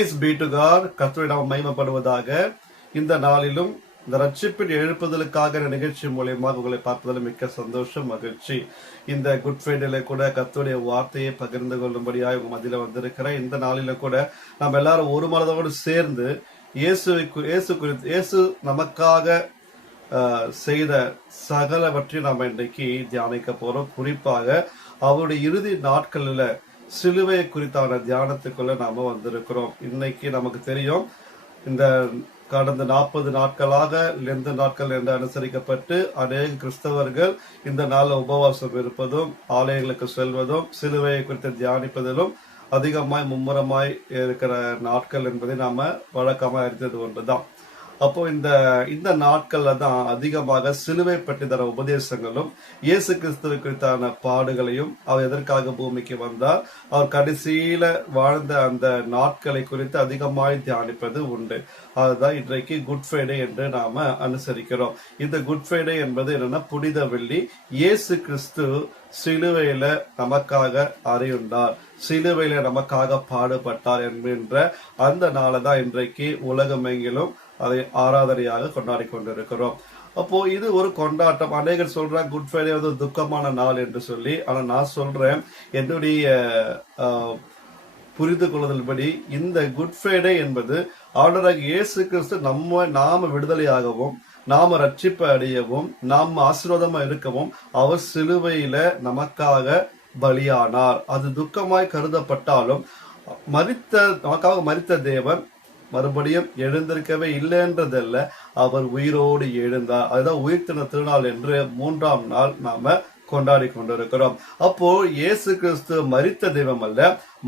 Praise be to God. கர்த்தருடைய நாமம் மகிமைப்படுவதாக. இந்த நாளிலும் இந்த ரட்சிப்பின் எழுப்புதலுக்காக நிகழ்ச்சி மூலியமாக உங்களை பார்ப்பதில் மிக்க சந்தோஷம், மகிழ்ச்சி. இந்த குட் ஃப்ரைடேல கூட கர்த்தருடைய வார்த்தையை பகிர்ந்து கொள்ளும்படியாக உங்க மத்தியில வந்திருக்கிறேன். இந்த நாளில கூட நம்ம எல்லாரும் ஒரு மனதோடு சேர்ந்து இயேசு நமக்காக செய்த சகலவற்றை நாம் இன்றைக்கு தியானிக்க போறோம். குறிப்பாக அவருடைய இறுதி நாட்களில் சிலுவை குறித்தான தியானத்துக்குள்ள நாம வந்திருக்கிறோம். இன்னைக்கு நமக்கு தெரியும், இந்த கடந்த 40 நாட்களாக லெந்து நாட்கள் என்று அனுசரிக்கப்பட்டு அநேக கிறிஸ்தவர்கள் இந்த நாள்ல உபவாசம் இருப்பதும் ஆலயங்களுக்கு செல்வதும் சிலுவையை குறித்து தியானிப்பதிலும் அதிகமாய் மும்முரமாய் இருக்கிற நாட்கள் என்பதை நாம வழக்கமாக அறிந்தது ஒன்றுதான். அப்போ இந்த நாட்கள்ல தான் அதிகமாக சிலுவை பற்றி தர உபதேசங்களும் இயேசு கிறிஸ்துவ குறித்தான பாடுகளையும் அவர் எதற்காக பூமிக்கு வந்தார், அவர் கடைசியில வாழ்ந்த அந்த நாட்களை குறித்து அதிகமாய் தியானிப்பது உண்டு. அதுதான் இன்றைக்கு குட் ஃப்ரைடே என்று நாம அனுசரிக்கிறோம். இந்த குட் ஃப்ரைடே என்பது என்னன்னா, புனித வெள்ளி. இயேசு கிறிஸ்து சிலுவையில நமக்காக அறையுண்டார், சிலுவையில நமக்காக பாடுபட்டார் என்கின்ற அந்த நாளை தான் இன்றைக்கு உலகமெங்கிலும் அதை ஆராதனையாக கொண்டாடி கொண்டிருக்கிறோம். அப்போ இது ஒரு கொண்டாட்டம். அநேகர் சொல்றாங்க குட் ஃப்ரைடே வந்து துக்கமான நாள் என்று சொல்லி. ஆனா நான் சொல்றேன், என்னுடைய புரிந்து கொள்ளுதல்படி இந்த குட் ஃப்ரைடே என்பது ஆண்டவராகிய இயேசு கிறிஸ்து நாம விடுதலையாகவும் நாம ரட்சிப்பு அடையவும் நாம ஆசீர்வாதமா இருக்கவும் அவர் சிலுவையில நமக்காக பலியானார். அது துக்கமாய் கருதப்பட்டாலும் நமக்காக மரித்த தேவன் மறுபடியும் எழுந்திருக்கவே இல்லைன்றதல்ல, அவர் உயிரோடு எழுந்தார். அதுதான் உயிர்த்தின திருநாள் என்று 3ஆம் நாள் நாம கொண்டாடி கொண்டிருக்கிறோம். அப்போ இயேசு கிறிஸ்து மரித்த தெய்வம் அல்ல,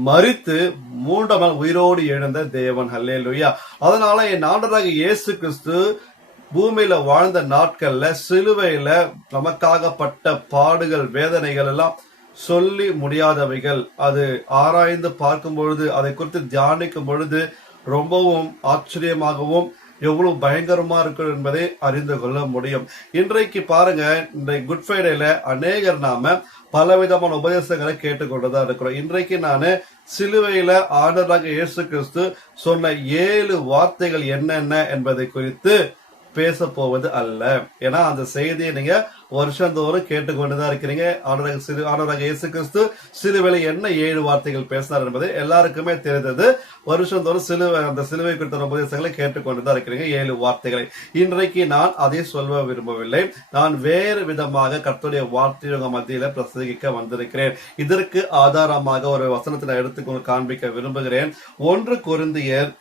மரித்து 3ஆம் நாள் உயிரோடு எழுந்த தேவன். ஹல்லேலூயா. அதனால என் ஆண்டவராகிய இயேசு கிறிஸ்து பூமியில வாழ்ந்த நாட்கள்ல சிலுவையில நமக்காக பட்ட பாடுகள், வேதனைகள் எல்லாம் சொல்லி முடியாதவைகள். அது ஆராய்ந்து பார்க்கும் பொழுது, அதை குறித்து தியானிக்கும் பொழுது ரொம்பவும் ஆச்சரியமாகவும் எவ்வளவு பயங்கரமா இருக்கு என்பதை அறிந்து கொள்ள முடியும். இன்றைக்கு பாருங்க, இந்த குட் ஃப்ரைடேல அநேகர் நாம பலவிதமான உபதேசங்களை கேட்டுக்கொண்டுதான் இருக்கிறோம். இன்றைக்கு நானு சிலுவையில ஆண்டவராகிய இயேசு கிறிஸ்து சொன்ன 7 வார்த்தைகள் என்னென்ன என்பதை குறித்து பேச போவது அல்ல. ஏன்னா அந்த செய்தியை நீங்க வருஷந்தோறும் கேட்டுக்கொண்டுதான் இருக்கிறீங்க. ஆண்டவராகிய இயேசு கிறிஸ்து சிலுவையில என்ன 7 வார்த்தைகள் பேசினார் என்பது எல்லாருக்குமே தெரிந்தது. வருஷந்தோறும் அந்த சிலுவை குறித்த உபதேசங்களை கேட்டுக்கொண்டுதான் இருக்கிறீங்க, 7 வார்த்தைகளை. இன்றைக்கு நான் அதை சொல்ல விரும்பவில்லை. நான் வேறு விதமாக கர்த்தருடைய வார்த்தையோக மத்தியில பிரசங்கிக்க வந்திருக்கிறேன். இதற்கு ஆதாரமாக ஒரு வசனத்தை நான் எடுத்துக்கொண்டு காண்பிக்க விரும்புகிறேன். 1 கொரிந்தியர்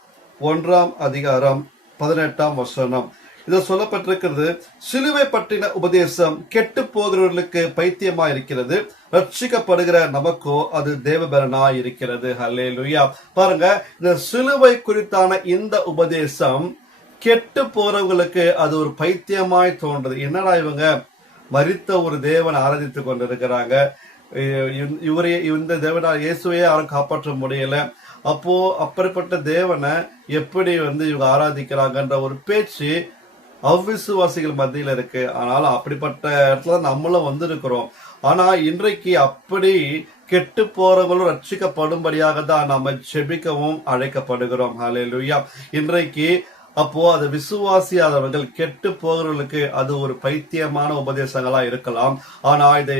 1ஆம் அதிகாரம் 18ஆம் வசனம். இதை சொல்லப்பட்டிருக்கிறது, சிலுவை பற்றின உபதேசம் கெட்டு போகிறவர்களுக்கு பைத்தியமா இருக்கிறது, ரட்சிக்கப்படுகிற நமக்கோ அது தேவபலனா இருக்கிறது. ஹல்லேலூயா. பாருங்க, இந்த சிலுவை குறித்தான இந்த உபதேசம் கெட்டு போறவங்களுக்கு அது ஒரு பைத்தியமாய் தோன்றது. என்னடா இவங்க மரித்த ஒரு தேவனை ஆராதித்துக் கொண்டிருக்கிறாங்க, இந்த தேவனா இயேசுவையே யாரும் காப்பாற்ற முடியல, அப்போ அப்படிப்பட்ட தேவனை எப்படி இவங்க ஆராதிக்கிறாங்கன்ற ஒரு பேச்சு அவ்விசுவாசிகள் மத்தியில இருக்கு. ஆனாலும் அப்படிப்பட்ட இடத்துல நம்மளும் வந்திருக்கிறோம். ஆனா இன்றைக்கு அப்படி கெட்டு போறவங்களும் ரட்சிக்கப்படும்படியாக தான் நாம ஜெபிக்கவும் அழைக்கப்படுகிறோம். ஹல்லேலூயா. இன்றைக்கு அப்போ அது விசுவாசியாதவர்கள், கெட்டு போகிறவர்களுக்கு அது ஒரு பைத்தியமான உபதேசங்களா இருக்கலாம். ஆனா இதை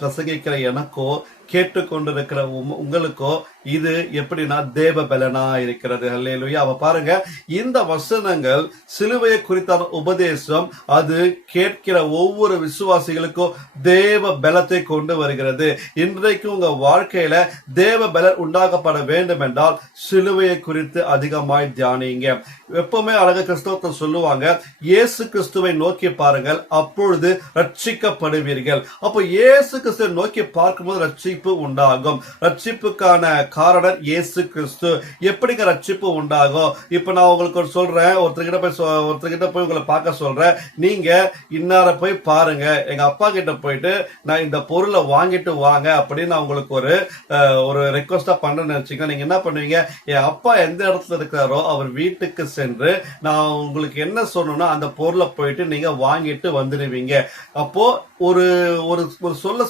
பிரசங்கிக்கிற எனக்கோ கேட்டுக்கொண்டிருக்கிற உங்களுக்கோ இது எப்படின்னா தேவ பலனா இருக்கிறது. ஹல்லேலூயா. அவ பாருங்க, இந்த வசனங்கள் சிலுவையை குறித்தான உபதேசம் அது கேட்கிற ஒவ்வொரு விசுவாசிகளுக்கும் தேவ பலத்தை கொண்டு வருகிறது. இன்றைக்கு உங்க வாழ்க்கையில தேவ பலன் உண்டாக்கப்பட வேண்டும் என்றால் சிலுவையை குறித்து அதிகமாய் தியானிங்க. எப்பவுமே அழக கிறிஸ்தவத்தை சொல்லுவாங்க, இயேசு கிறிஸ்துவை நோக்கி பாருங்கள், அப்பொழுது ரட்சிக்கப்படுவீர்கள். அப்போ இயேசு கிறிஸ்துவை நோக்கி பார்க்கும்போது ரட்சிப்பு உண்டாகும். ரட்சிப்புக்கான காரணம் இயேசு கிறிஸ்து. எப்படிங்க ரட்சிப்பு உண்டாகும்? இப்ப நான் உங்களுக்கு சொல்றேன், ஒருத்தர்கிட்ட போய் உங்களை பார்க்க சொல்றேன், நீங்க இன்னார போய் பாருங்க, எங்க அப்பா கிட்ட போயிட்டு நான் இந்த பொருளை வாங்கிட்டு வாங்க அப்படின்னு நான் உங்களுக்கு ஒரு ரெக்வஸ்டா பண்றேன்னு நினைச்சீங்க. நீங்க என்ன பண்ணுவீங்க? என் அப்பா எந்த இடத்துல இருக்கிறாரோ அவர் வீட்டுக்கு சென்று நான் உங்களுக்கு என்ன சொன்னோம்னா அந்த பொருளை போயிட்டு நீங்க வாங்கிட்டு வந்துடுவீங்க. அப்போ ஒரு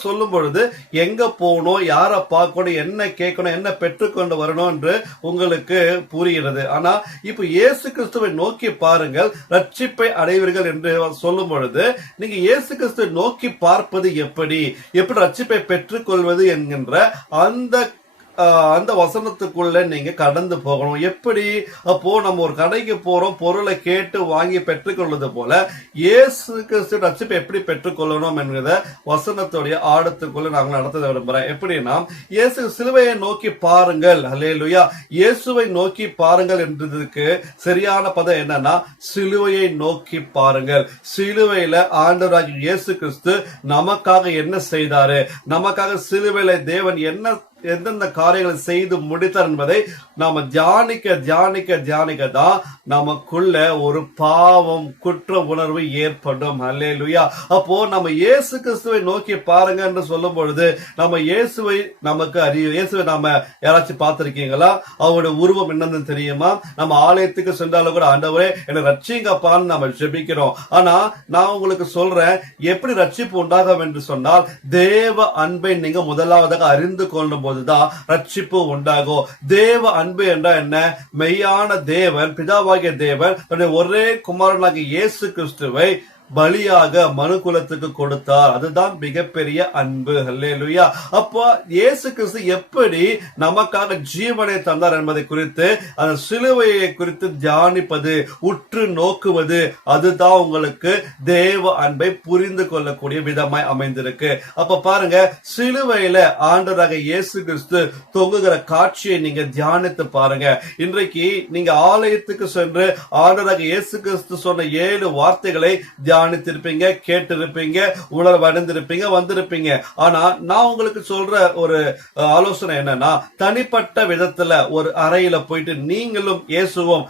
சொல்லும் பொழுது எங்க போ போகணும், யாரை பார்க்கணும், என்ன கேட்கணும், என்ன பெற்றுக்கொண்டு வரணும் என்று உங்களுக்கு புரிகிறது. ஆனா இப்ப இயேசு கிறிஸ்துவை நோக்கி பாருங்கள், ரட்சிப்பை அடைவீர்கள் என்று சொல்லும் பொழுது நீங்க இயேசு கிறிஸ்துவை நோக்கி பார்ப்பது எப்படி ரட்சிப்பை பெற்றுக் கொள்வது என்கின்ற அந்த வசனத்துக்குள்ள நீங்க கடந்து போகணும். எப்படி? அப்போ நம்ம ஒரு கடைக்கு போறோம், பொருளை கேட்டு வாங்கி பெற்றுக்கொள்வது போல இயேசு கிறிஸ்து ரட்சிப்பை எப்படி பெற்றுக்கொள்ளணும் என்கிற வசனத்துடைய ஆழத்துக்குள்ள நாங்கள் நடத்த விரும்புறேன். எப்படின்னா, இயேசு சிலுவையை நோக்கி பாருங்கள், அல்லேலூயா, இயேசுவை நோக்கி பாருங்கள் என்றதுக்கு சரியான பதம் என்னன்னா, சிலுவையை நோக்கி பாருங்கள். சிலுவையில ஆண்டவராகிய இயேசு கிறிஸ்து நமக்காக என்ன செய்தாரு, நமக்காக சிலுவையில தேவன் எந்தெந்த காரியங்களை செய்து முடித்தார் என்பதை நாம தியானிக்க தான் நமக்குள்ள ஒரு பாவம், குற்ற உணர்வு ஏற்படும். அல்லேலூயா. அப்போ நம்ம இயேசு கிறிஸ்துவை நோக்கி பாருங்க என்று சொல்லும் பொழுது நம்ம இயேசுவை நாம யாராச்சும் பார்த்திருக்கீங்களா? அவருடைய உருவம் என்னன்னு தெரியுமா? நம்ம ஆலயத்துக்கு சென்றாலும் கூட ஆண்டவரே என்னை ரட்சிங்கப்பான்னு நம்ம ஜெபிக்கிறோம். ஆனா நான் உங்களுக்கு சொல்றேன், எப்படி ரட்சிப்பு உண்டாகும் என்று சொன்னால், தேவ அன்பை நீங்க முதலாவதாக அறிந்து கொள்ளும் போதுதான் ரட்சிப்பு உண்டாகும். தேவ அன்பு என்றால் என்ன? மெய்யான தேவன், பிதாவாகிய தேவன் தன்னுடைய ஒரே குமாரனாகிய இயேசு கிறிஸ்துவை பலியாக மனுக்குலத்துக்கு கொடுத்தார். அதுதான் மிகப்பெரிய அன்பு. அல்லேலூயா. அப்போ இயேசு கிறிஸ்து எப்படி நமக்காக ஜீவனை தந்தார் என்பதை குறித்து, அந்த சிலுவையை குறித்து தியானிப்பது, உற்று நோக்குவது, அதுதான் உங்களுக்கு தேவ அன்பை புரிந்து கொள்ளக்கூடிய விதமாய் அமைந்திருக்கு. அப்ப பாருங்க, சிலுவையில ஆண்டவராக இயேசு கிறிஸ்து தொங்குகிற காட்சியை நீங்க தியானித்து பாருங்க. இன்றைக்கு நீங்க ஆலயத்துக்கு சென்று ஆண்டவராக இயேசு கிறிஸ்து சொன்ன 7 வார்த்தைகளை தியானித்திருப்பீங்க, கேட்டிருப்பீங்க, உணர்வடைந்திருப்பீங்க, வந்திருப்பீங்க. ஆனா நான் உங்களுக்கு சொல்ற ஒரு ஆலோசனை என்னன்னா, தனிப்பட்ட விதத்துல ஒரு அறையில போயிட்டு நீங்களும் இயேசுவும்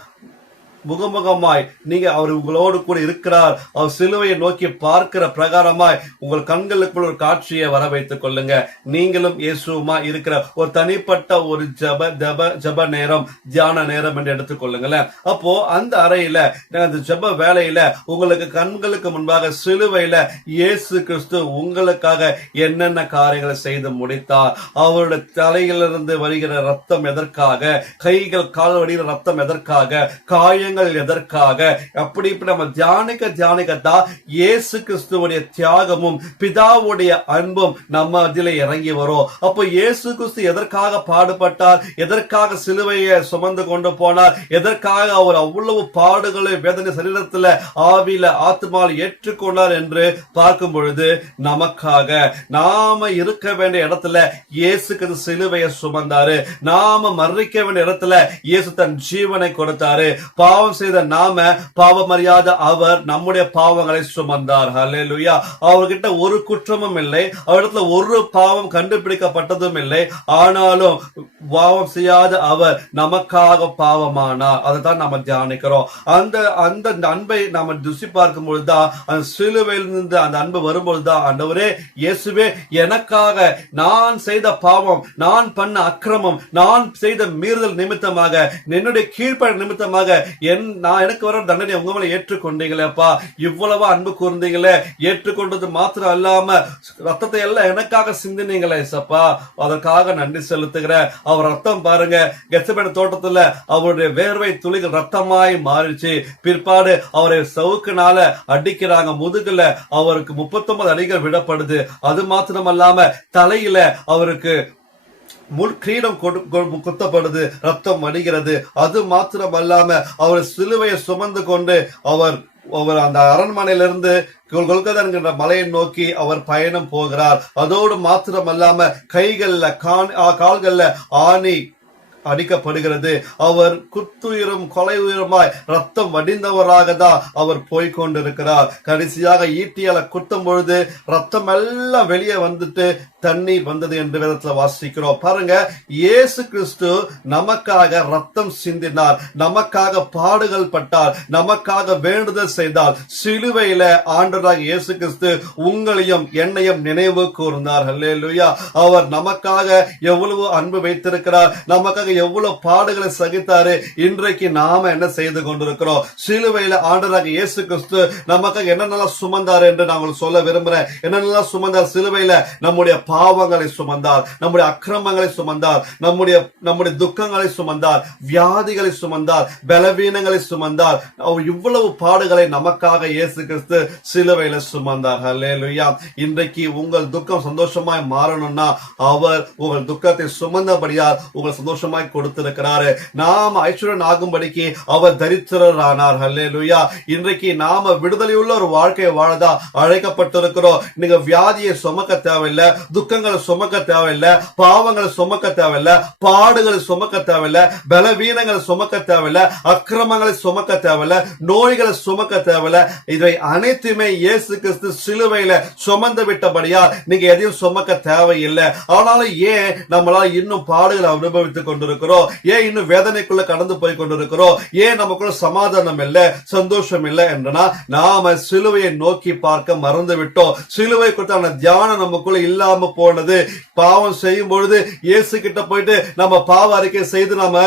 முகமுகமாய் நீங்க அவர் உங்களோடு கூட இருக்கிறார், அவர் சிலுவையை நோக்கி பார்க்கிற பிரகாரமாய் உங்கள் கண்களுக்குள் ஒரு காட்சியை வர வைத்துக் கொள்ளுங்க. நீங்களும் இயேசுமா இருக்கிற ஒரு தனிப்பட்ட ஒரு ஜப நேரம், தியான நேரம் என்று எடுத்துக்கொள்ளுங்களேன். அப்போ அந்த அறையில, அந்த ஜப வேலையில உங்களுக்கு கண்களுக்கு முன்பாக சிலுவையில இயேசு கிறிஸ்து உங்களுக்காக என்னென்ன காரியங்களை செய்து முடித்தார், அவருடைய தலையிலிருந்து வருகிற ரத்தம் எதற்காக, கைகள் கால் வடிகிற ரத்தம் எதற்காக, காயங்கள் எதற்காக, அப்படி நம்ம தியானிக்கத்தான் இயேசு கிறிஸ்துவுடைய தியாகமும் பிதாவுடைய அன்பும் நம்ம அதிலே இறங்கி வரும். அப்போ இயேசு கிறிஸ்து எதற்காக பாடுபட்டார், எதற்காக சிலுவையை சுமந்து கொண்டு போனார், எதற்காக அவர் அவ்வளவு பாடுகளை வேதனை சரீரத்துல, ஆவியில, ஆத்மாவில் ஏற்றுக்கொண்டார் என்று பார்க்கும் பொழுது, நமக்காக நாம இருக்க வேண்டிய இடத்துல இயேசு கிறிஸ்து சிலுவையை சுமந்தாரு, நாம மறிக்க வேண்டிய இடத்துல இயேசு தன் ஜீவனை கொடுத்தாரு. பாவம் செய்த நாம பாவம் அறியாத அவர் நம்முடைய பாவங்களை சுமந்தார். ஹல்லேலூயா. அவர்கிட்ட ஒரு குற்றமும் இல்லை, அவரிடத்துல ஒரு பாவம் கண்டுபிடிக்கப்பட்டதும் இல்லை. ஆனாலும் பாவம் செய்யாத அவர் நமக்காக பாவமானார். அதுதான் நம்ம தியானிக்கிறோம். அந்த அன்பை நாம ருசி பார்க்கும் பொழுதுதான், அந்த சிலுவையிலிருந்து அந்த அன்பு வரும்பொழுதுதான், ஆண்டவரே இயேசுவே, எனக்காக நான் செய்த பாவம், நான் பண்ண அக்கிரமம், நான் செய்த மீறுதல் நிமித்தமாக, என்னுடைய கீழ்ப்பட நிமித்தமாக எனக்கு வர தண்டனை உங்க மேல ஏற்றுக்கொண்டீங்களேப்பா, இவ்வளவு அன்பு கூர்ந்தீங்களே, ஏற்றுக்கொண்டது மாத்திரம் அல்லாம ரத்தத்தை எல்லாம் எனக்காக சிந்தினீங்களே சப்பா, அதற்காக நன்றி செலுத்துகிறேன். அவர் ரத்தம் பாருங்க, கெத்செமனே தோட்டத்துல அவருடைய வேர்வை துளிகள் ரத்தமாய் மாறிச்சு. பிற்பாடு அவரை சவுக்குனால அடிக்கிறாங்க, முதுகுல அவருக்கு 39 அடிகள் விடப்படுது. அது மாத்திரம் அல்லாம தலையில அவருக்கு முள்கிரீடம் குத்தப்படுது, ரத்தம் அடிக்கிறது. அது மாத்திரம் அல்லாம அவர் சிலுவையை சுமந்து கொண்டு அவர் அந்த அரண்மனையிலிருந்து கொல்கத்தா என்கின்ற மலையை நோக்கி அவர் பயணம் போகிறார். அதோடு மாத்திரம் அல்லாம கைகள்ல கால்கள்ல ஆணி அடிக்கப்படுகிறது. அவர் குத்துயிரும் கொலை உயிருமாய் ரத்தம் வடிந்தவராக தான் அவர் போய்கொண்டிருக்கிறார். கடைசியாக ஈட்டியால குத்தும் பொழுது ரத்தம் எல்லாம் வெளியே வந்துட்டு தண்ணீர் வந்தது என்று வேதத்துல வாசிக்கிறோம். பாருங்க, இயேசு கிறிஸ்து நமக்காக ரத்தம் சிந்தினார், நமக்காக பாடுகள் பட்டார், நமக்காக வேண்டுதல் செய்தார். சிலுவையில ஆண்டவராக இயேசு கிறிஸ்து உங்களையும் என்னையும் நினைவு கூர்ந்தார். அல்லேலூயா. அவர் நமக்காக எவ்வளவு அன்பு வைத்திருக்கிறார், நமக்காக எவ்வளவு பாடுகளை சகித்தாரு. இன்றைக்கு நாம என்ன செய்து கொண்டிருக்கிறோம்? சிலுவையில ஆண்டவராக இயேசு கிறிஸ்து நமக்காக என்னென்னலாம் சுமந்தார் என்று நான் உங்களுக்கு சொல்ல விரும்புறேன். என்னென்னலாம் சுமந்தார்? சிலுவையில நம்முடைய பாவங்களை சுமந்தார், நம்முடைய அக்கிரமங்களை சுமந்தார், நம்முடைய துக்கங்களை சுமந்தார், வியாதிகளை சுமந்தார், பலவீனங்களை சுமந்தார். அவர் இவ்வளவு பாடுகளை நமக்காக இயேசு கிறிஸ்து சிலுவையில சுமந்தார். ஹல்லேலூயா. இன்றைக்கு உங்கள் துக்கம் சந்தோஷமாய் மாறணும்னா அவர் உங்கள் துக்கத்தை சுமந்தபடியால் உங்கள் சந்தோஷமாய் கொடுத்திருக்கிறாரு. நாம் ஐஸ்வர்யன் ஆகும்படிக்கு அவர் தரித்திரரானார். ஹல்லேலூயா. இன்றைக்கு நாம விடுதலையுள்ள ஒரு வாழ்க்கையை வாழதா அழைக்கப்பட்டிருக்கிறோம். நீங்க வியாதியை சுமக்க தேவையில்லை, துக்கங்களை சுமக்க தேவையில்லை, பாவங்களை சுமக்க தேவையில்லை, பாடுகளை சுமக்க தேவையில்லை, பலவீனங்களை சுமக்க தேவையில்லை, அக்கிரமங்களை சுமக்க தேவையில்லை, நோய்களை சுமக்க தேவையில்லை. இதை அனைத்துமே இயேசு கிறிஸ்து சிலுவையில சுமந்து விட்டபடியால் நீங்க எதையும் சுமக்க தேவையில்லை. ஆனாலும் ஏன் நம்மளால இன்னும் பாடுகளை அனுபவித்துக் கொண்டிருக்கிறோம்? ஏன் இன்னும் வேதனைக்குள்ள கடந்து போய் கொண்டிருக்கிறோம்? ஏன் நமக்குள்ள சமாதானம் இல்லை, சந்தோஷம் இல்லை என்றனா நாம சிலுவையை நோக்கி பார்க்க மறந்து விட்டோம். சிலுவை குறித்தான தியானம் நமக்குள்ள இல்லாம போனது. பாவம் செய்யும் பொழுது இயேசு கிட்ட போயிட்டு நம்ம பாவ அறிக்கை செய்து நாம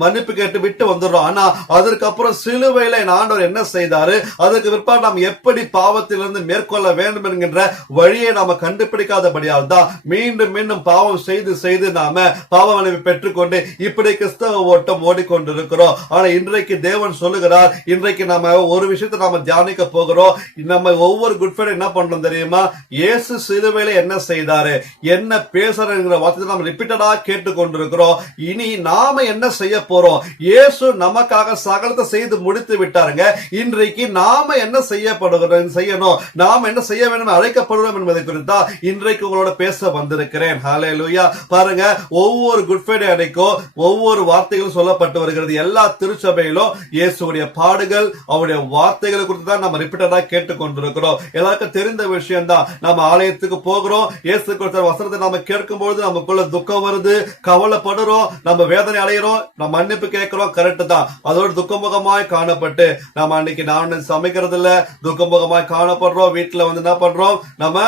மன்னிப்பு கேட்டு விட்டு வந்துடுறோம். ஆனா அதற்கப்புறம் சிலுவையில ஆண்டவர் என்ன செய்தாரு, அதற்கு பிற்பாடு நாம் எப்படி பாவத்திலிருந்து மேற்கொள்ள வேண்டும் என்கின்ற வழியை நாம கண்டுபிடிக்காதபடியால் தான் மீண்டும் மீண்டும் பாவம் செய்து செய்து நாம பாவ மன்னிப்பு பெற்றுக்கொண்டு இப்படி கிறிஸ்தவ ஓட்டம் ஓடிக்கொண்டிருக்கிறோம். ஆனா இன்றைக்கு தேவன் சொல்லுகிறார், இன்றைக்கு நாம ஒரு விஷயத்தை நாம தியானிக்க போகிறோம். நம்ம ஒவ்வொரு குட் ஃப்ரைடே என்ன பண்றோம் தெரியுமா? இயேசு சிலுவையில என்ன செய்தாரு, என்ன பேசுறங்கிற வார்த்தை நம்ம ரிப்பீட்டடா கேட்டுக்கொண்டிருக்கிறோம். இனி நாம என்ன செய்ய போறோம்? இயேசு நமக்காக சகலத்தை செய்து முடித்து விட்டாருங்க. இன்றைக்கு நாம என்ன செய்யணும், நாம என்ன செய்ய வேண்டும், அழைக்கப்படுகிறோம் என்பதை குறித்து இன்றைக்கு உங்களோட பேச வந்திருக்கிறேன். ஹல்லேலூயா. பாருங்க, ஒவ்வொரு குட் ஃப்ரைடே அன்னைக்கும் ஒவ்வொரு வார்த்தைகளும் சொல்லப்பட்டு வருகிறது. எல்லா திருச்சபையிலும் இயேசுடைய பாடுகள், அவருடைய வார்த்தைகளை குறித்து தான் நம்ம ரிப்பீட்டடா கேட்டுக்கொண்டிருக்கிறோம். எல்லாருக்கும் தெரிந்த விஷயம் தான். நம்ம ஆலயத்துக்கு போகிறோம், இயேசு கொடுத்த வசனத்தை நாம கேட்கும் பொழுது நமக்குள்ள துக்கம் வருது, கவலைப்படுறோம், நம்ம வேதனை அடைகிறோம், நம்ம மன்னிப்பு கேட்கிறோம். கரெக்ட் தான். அதோடு துக்கமுகமாய் காணப்பட்டு நம்ம அன்னைக்கு நான் சமைக்கிறது இல்ல, துக்கமுகமாய் காணப்படுறோம். வீட்டுல வந்து என்ன பண்றோம், நம்ம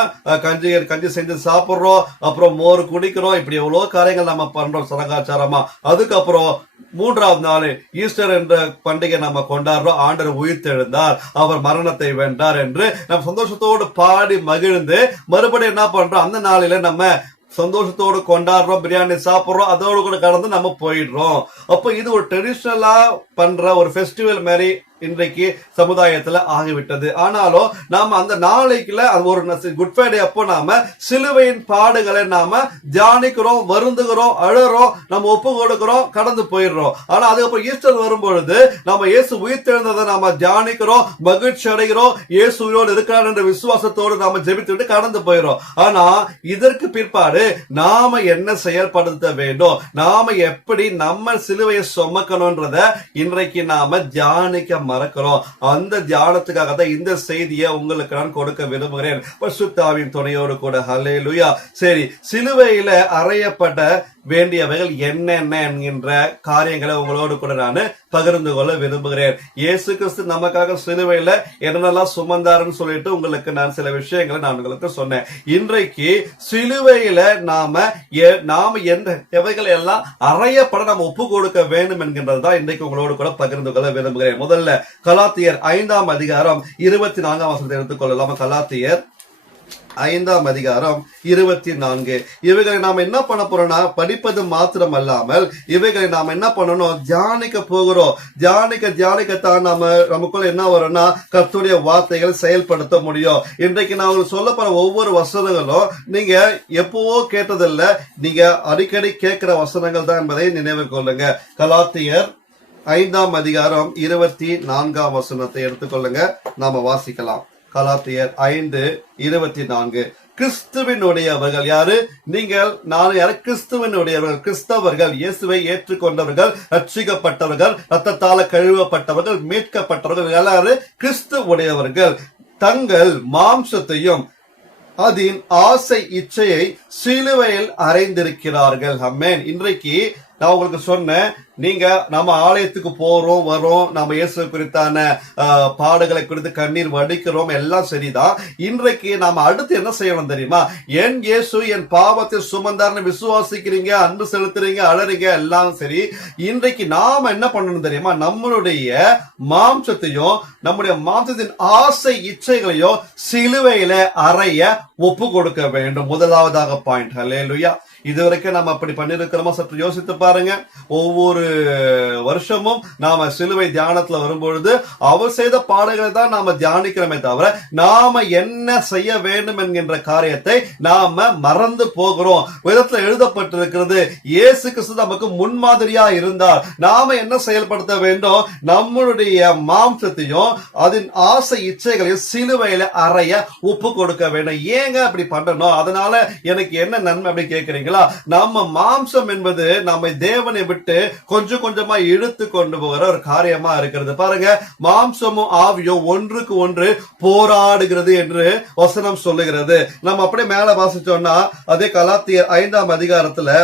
கஞ்சி செஞ்சு சாப்பிடுறோம், அப்புறம் மோர் குடிக்கிறோம். இப்படி எவ்வளவு காரியங்கள் நம்ம பண்றோம் சடங்காச்சாரமா. அதுக்கப்புறம் மூன்றாவது நாள் ஈஸ்டர் என்ற பண்டிகை நம்ம கொண்டாடுறோம். ஆண்டவர் உயிர்த்தெழுந்தார், அவர் மரணத்தை வென்றார் என்று நம்ம சந்தோஷத்தோடு பாடி மகிழ்ந்து மறுபடியும் என்ன பண்றோம், அந்த நாளில நம்ம சந்தோஷத்தோடு கொண்டாடுறோம், பிரியாணி சாப்பிடுறோம், அதோடு கூட கடந்து நம்ம போயிடுறோம். அப்போ இது ஒரு ட்ரெடிஷனலா பண்ற ஒரு ஃபெஸ்டிவல் மாதிரி இன்றைக்கு சமுதாயத்துல ஆகிவிட்டது. ஆனாலும் நாம அந்த நாளைக்குல ஒரு குட் ஃப்ரைடே அப்போ நாம சிலுவையின் பாடுகளை நாம தியானிக்கிறோம், வருந்துகிறோம், அழுறோம், நம்ம ஒப்பு கொடுக்கிறோம், கடந்து போயிடுறோம். ஆனா அதுக்கப்புறம் ஈஸ்டர் வரும்பொழுது நம்ம இயேசு உயிர்த்தெழுந்ததை நாம தியானிக்கிறோம், மகிழ்ச்சி அடைகிறோம், இயேசு உயிரோடு இருக்கிறார் என்ற விசுவாசத்தோடு நாம ஜெபித்து விட்டு கடந்து போயிடுறோம். ஆனா இதற்கு பிற்பாடு நாம என்ன செயல்படுத்த வேண்டும், நாம எப்படி நம்ம சிலுவையை சுமக்கணும்ன்றத இன்றைக்கு நாம தியானிக்க மறக்கிறோம். அந்த தியானத்துக்காக தான் இந்த செய்தியை உங்களுக்கு நான் கொடுக்க விரும்புகிறேன், பரிசுத்த ஆவியின் துணையோடு கூட. ஹல்லேலூயா. சரி, சிலுவையில அறையப்பட வேண்டியவைகள் என்னென்ன என்கின்ற காரியங்களை உங்களோடு கூட நான் பகிர்ந்து கொள்ள விரும்புகிறேன். இயேசு கிறிஸ்து நமக்காக சிலுவையில என்னென்னலாம் சுமந்தாருன்னு சொல்லிட்டு உங்களுக்கு நான் சில விஷயங்களை நான் உங்களுக்கு சொன்னேன். இன்றைக்கு சிலுவையில நாம எந்த எவைகளை எல்லாம் அறையப்பட நாம் ஒப்பு கொடுக்க வேண்டும் என்கின்றது தான் இன்றைக்கு உங்களோடு கூட பகிர்ந்து கொள்ள விரும்புகிறேன். முதல்ல கலாத்தியர் 5ஆம் அதிகாரம் 24ஆம் வசனத்தை எடுத்துக்கொள்ளலாம். கலாத்தியர் 5ஆம் அதிகாரம் 24. இவைகளை நாம் என்ன பண்ண போறோம்னா, படிப்பது மாத்திரம் அல்லாமல் இவைகளை நாம் என்ன பண்ணணும், தியானிக்க போகிறோம். தியானிக்கத்தான் நமக்குள்ள என்ன வரும்னா கர்த்தருடைய வார்த்தைகள் செயல்படுத்த முடியும். இன்றைக்கு நான் உங்களுக்கு சொல்ல போற ஒவ்வொரு வசனங்களும் நீங்க எப்பவோ கேட்டதில்ல, நீங்க அடிக்கடி கேட்கிற வசனங்கள் தான் என்பதை நினைவில் கொள்ளுங்க. கலாத்தியர் 5ஆம் அதிகாரம் 24ஆம் வசனத்தை எடுத்துக்கொள்ளுங்க, நாம வாசிக்கலாம். கலாத்தியர் 5:24. கிறிஸ்துவினுடையவர்கள் யாரு? நீங்கள், நான் யாரு? கிறிஸ்துவினுடையவர்கள், கிறிஸ்தவர்கள், இயேசுவை ஏற்றுக்கொண்டவர்கள், ரட்சிக்கப்பட்டவர்கள், ரத்தத்தால கழுவப்பட்டவர்கள், மீட்கப்பட்டவர்கள், எல்லாரு கிறிஸ்து உடையவர்கள். தங்கள் மாம்சத்தையும் அதன் ஆசை இச்சையை சிலுவையில் அறைந்திருக்கிறார்கள். ஆமென். இன்றைக்கு நான் உங்களுக்கு சொன்னேன், நீங்க நம்ம ஆலயத்துக்கு போறோம் வரோம், நம்ம இயேசு குறித்தான பாடுகளை குறித்து கண்ணீர் வடிக்கிறோம், எல்லாம் சரிதான். இன்றைக்கு நாம அடுத்து என்ன செய்யணும் தெரியுமா? என் இயேசு என் பாவத்தை சுமந்தார்னு விசுவாசிக்கிறீங்க, அன்பு செலுத்துறீங்க, அழறீங்க, எல்லாம் சரி. இன்றைக்கு நாம என்ன பண்ணணும் தெரியுமா? நம்மளுடைய மாம்சத்தையும் நம்முடைய மாம்சத்தின் ஆசை இச்சைகளையும் சிலுவையில அறைய ஒப்பு கொடுக்க வேண்டும். முதலாவதாக பாயிண்ட். ஹல்லேலூயா. இதுவரைக்கும் நம்ம அப்படி பண்ணிருக்கிறோமா? சற்று யோசித்து பாருங்க. ஒவ்வொரு வருஷமும் நாம சிலுவை தியானத்துல வரும்பொழுது அவர் செய்த பாடுகளை தான் நாம தியானிக்கிறோமே தவிர நாம என்ன செய்ய வேண்டும் என்கின்ற காரியத்தை நாம மறந்து போகிறோம். வேதத்துல எழுதப்பட்டிருக்கிறது, இயேசு கிறிஸ்து நமக்கு முன்மாதிரியா இருந்தார். நாம என்ன செயல்படுத்த வேண்டும்? நம்மளுடைய மாம்சத்தையும் அதன் ஆசை இச்சைகளையும் சிலுவையில அறைய ஒப்பு கொடுக்க வேண்டும். ஏங்க அப்படி பண்ணணும்? அதனால எனக்கு என்ன நன்மை அப்படி கேட்கிறீங்க? நம்ம மாம்சம் என்பது நம்ம தேவனை விட்டு கொஞ்சம் கொஞ்சமா இழுத்து கொண்டு போகிற ஒரு காரியமா இருக்கிறது. பாருங்க, மாம்சமும் ஆவியும் ஒன்றுக்கு ஒன்று போராடுகிறது என்று வசனம் சொல்லுகிறது. நம்ம அப்படியே மேல வாசிச்சோம்னா அதே கலாத்தியர் 5ஆம் அதிகாரத்துல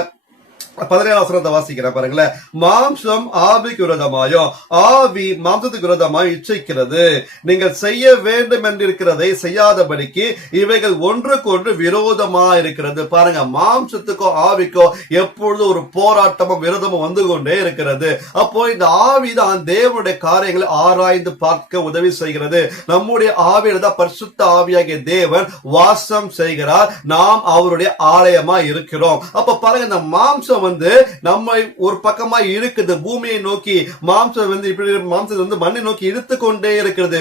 17ஆம் வசனத்தை வாசிக்கிறேன் பாருங்களேன். மாம்சம் ஆவிக்கு விரோதமாயும் ஆவி மாம்சத்துக்கு விரோதமாய் இச்சைக்கிறது. நீங்கள் செய்ய வேண்டும் என்றிருக்கிறதை செய்யாதபடிக்கு இவைகள் ஒன்றுக்கு ஒன்று விரோதமா இருக்கிறது. பாருங்க, மாம்சத்துக்கோ ஆவிக்கோ எப்பொழுது ஒரு போராட்டமும் விரோதமும் வந்து கொண்டே இருக்கிறது. அப்போ இந்த ஆவிதான் தேவனுடைய காரியங்களை ஆராய்ந்து பார்க்க உதவி செய்கிறது. நம்முடைய ஆவியில தான் பரிசுத்த ஆவியாகிய தேவன் வாசம் செய்கிறார். நாம் அவருடைய ஆலயமா இருக்கிறோம். அப்ப பாருங்க, இந்த மாம்சம் நம்மை ஒரு பக்கமா இருக்குது, பூமியை நோக்கி. மாம்சம் மாம்சம் மண்ணை நோக்கி இழுத்து கொண்டே இருக்கிறது.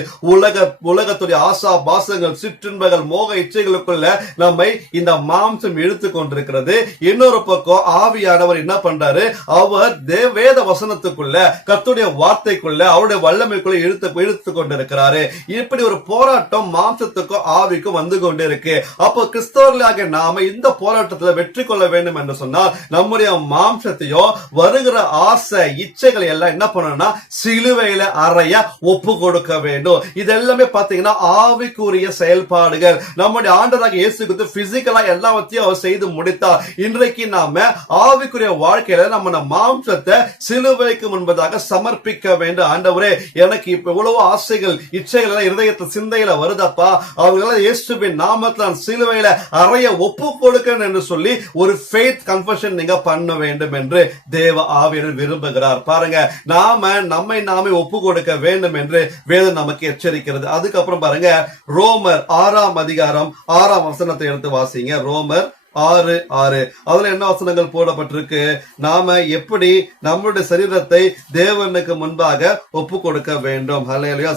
உலகத்துடைய ஆசா பாசங்கள், சிற்றின்பங்கள், மோக இச்சைகளுக்குள்ள நம்மை இந்த மாம்சம் இழுத்து கொண்டிருக்கிறது. இன்னொரு பக்கம் ஆவியானவர் என்ன பண்றாரு? அவர் வேத வசனத்துக்குள்ள, கர்த்தருடைய வார்த்தைக்குள்ள, அவருடைய வல்லமைக்குள்ள இழுத்து கொண்டிருக்கிறாரு. இப்படி ஒரு போராட்டம் மாம்சத்துக்கும் ஆவிக்கும் வந்து கொண்டே இருக்கு. அப்போ கிறிஸ்தவர்களாக நாம இந்த போராட்டத்தில் வெற்றி கொள்ள வேண்டும் என்று சொன்னால் நம்முடைய மாம்சத்தையோ வருகிற ஆசை இச்சைகளை எல்லாம் என்ன பண்ணணும்னா சிலுவையில அறைய ஒப்பு கொடுக்க வேண்டும். இதெல்லாமே பாத்தீங்கன்னா ஆவிக்குரிய செயல்பாடுகள். நம்முடைய ஆண்டவராகிய இயேசு கிறிஸ்து பிசிக்கலா எல்லாவற்றையும் அவர் செய்து முடித்தார். இன்றைக்கு நாம ஆவிக்குரிய வாழ்க்கையில நம்ம மாம்சத்தை சிலுவைக்கு முன்பதாக சமர்ப்பிக்க வேண்டும். ஆண்டவரே, எனக்கு இப்ப எவ்வளவு ஆசைகள் இச்சைகள் எல்லாம் இருதயத்துல சிந்தையில வருதப்பா, அவர்கள இயேசுவின் நாமத்தில் நான் சிலுவையில அறைய ஒப்பு கொடுக்கணும் என்று சொல்லி ஒரு ஃபெய்த் கன்ஃபெஷன் நீங்க பண்ண வேண்டும் என்று தேவ ஆவியானவர் விரும்புகிறார். பாருங்க, நம்மை நாமே ஒப்பு கொடுக்க வேண்டும் என்று வேதம் நமக்கு எச்சரிக்கிறது. அதுக்கப்புறம் பாருங்க, ரோமர் 6ஆம் அதிகாரம் 6ஆம் வசனத்தை எடுத்து வாசிங்க. ரோமர் 6:6 அதுல என்ன வசனங்கள் போடப்பட்டிருக்கு? நாம எப்படி நம்முடைய சரீரத்தை தேவனுக்கு முன்பாக ஒப்பு கொடுக்க வேண்டும். ஹல்லேலூயா.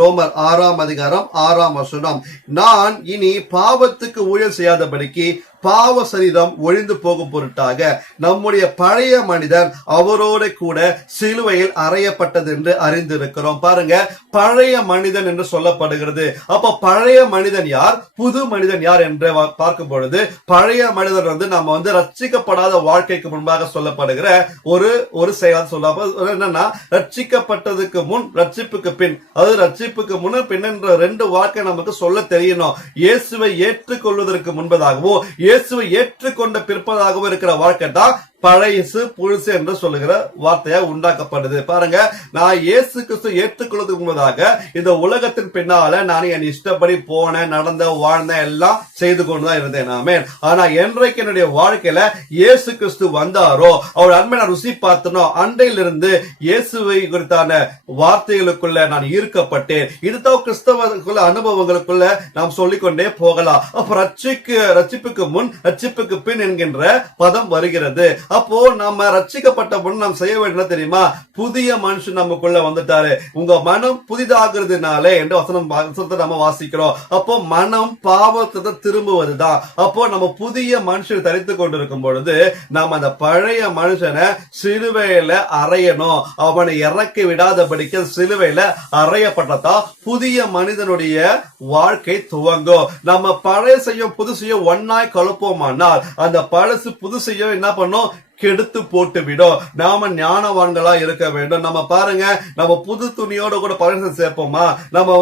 ரோமர் 6ஆம் அதிகாரம் 6ஆம் வசனம், நான் இனி பாவத்துக்கு ஊழியம் செய்யாதபடிக்கு பாவ சரீரம் ஒழிந்து போகும் பொருட்டாக நம்முடைய பழைய மனிதன் அவரோட கூட சிலுவையில் அறையப்பட்டது என்று அறிந்திருக்கிறோம். பாருங்க, பழைய மனிதன் என்று சொல்லப்படுகிறது. அப்ப பழைய மனிதன் யார், புது மனிதன் யார் என்று பார்க்கும் பொழுது பழைய மனிதன் நம்ம ரட்சிக்கப்படாத வாழ்க்கைக்கு முன்பாக சொல்லப்படுகிற ஒரு செயல் சொல்ல என்னன்னா, ரட்சிக்கப்பட்டதுக்கு முன் ரட்சிப்புக்கு பின், அது ரட்சிப்புக்கு முன்னர் பின் என்ற ரெண்டு வாழ்க்கை நமக்கு சொல்ல தெரியணும். இயேசுவை ஏற்றுக்கொள்வதற்கு முன்பதாகவும் இயேசுவை ஏற்றுக்கொண்ட பிற்பதாகவும் இருக்கிற வாழ்க்கை தான் பழையசு புதுசு என்று சொல்லுகிற வார்த்தையா உண்டாக்கப்படுது. பாருங்க, நான் இயேசு கிறிஸ்து ஏற்றுக்கொள்வதற்கு முன்பதாக இந்த உலகத்தின் பின்னால நான் என் இஷ்டப்படி போனேன், நடந்த, வாழ்ந்தேன், எல்லாம் செய்து கொண்டுதான் இருந்தேன். ஆமென். ஆனா என்றைக்கு என்னுடைய வாழ்க்கையில இயேசு கிறிஸ்து வந்தாரோ, அவர் அன்பை நான் ருசி பார்த்தனோ, அன்றையிலிருந்து இயேசுவை குறித்தான வார்த்தைகளுக்குள்ள நான் ஈர்க்கப்பட்டேன். இதுதான் கிறிஸ்தவர்களுக்குள்ள அனுபவங்களுக்குள்ள நாம் சொல்லிக்கொண்டே போகலாம். அப்ப ரட்சிப்புக்கு முன் ரட்சிப்புக்கு பின் என்கின்ற பதம் வருகிறது. அப்போ நம்ம ரட்சிக்கப்பட்ட பொண்ணு நாம் செய்ய வேண்டும் தெரியுமா? புதிய மனுஷன் நமக்குள்ள வந்துட்டாரு. உங்க மனம் புதிதாகிறதுனாலே என்று வசனத்தை நம்ம வாசிக்கிறோம். அப்போ மனம் பாவத்தை திரும்புவதுதான். அப்போ நம்ம புதிய மனுஷன் தரித்து கொண்டிருக்கும் பொழுது நாம் அந்த பழைய மனுஷனை சிலுவையில அறையணும். அவனை இறக்கி விடாதபடிக்கு சிலுவையில அறையப்பட்டதா புதிய மனிதனுடைய வாழ்க்கை துவங்கும். நம்ம பழைய செய்யும் புது செய்யும் ஒன்னாய் கலப்போமானால் அந்த பழசு புது செய்யும் என்ன பண்ணும்? கெடுத்து போட்டு விடும். நாம ஞானவான்களா இருக்க வேண்டும். நம்ம பாருங்க, நம்ம புது துணியோட கூட பழச சேர்ப்போமா? நம்ம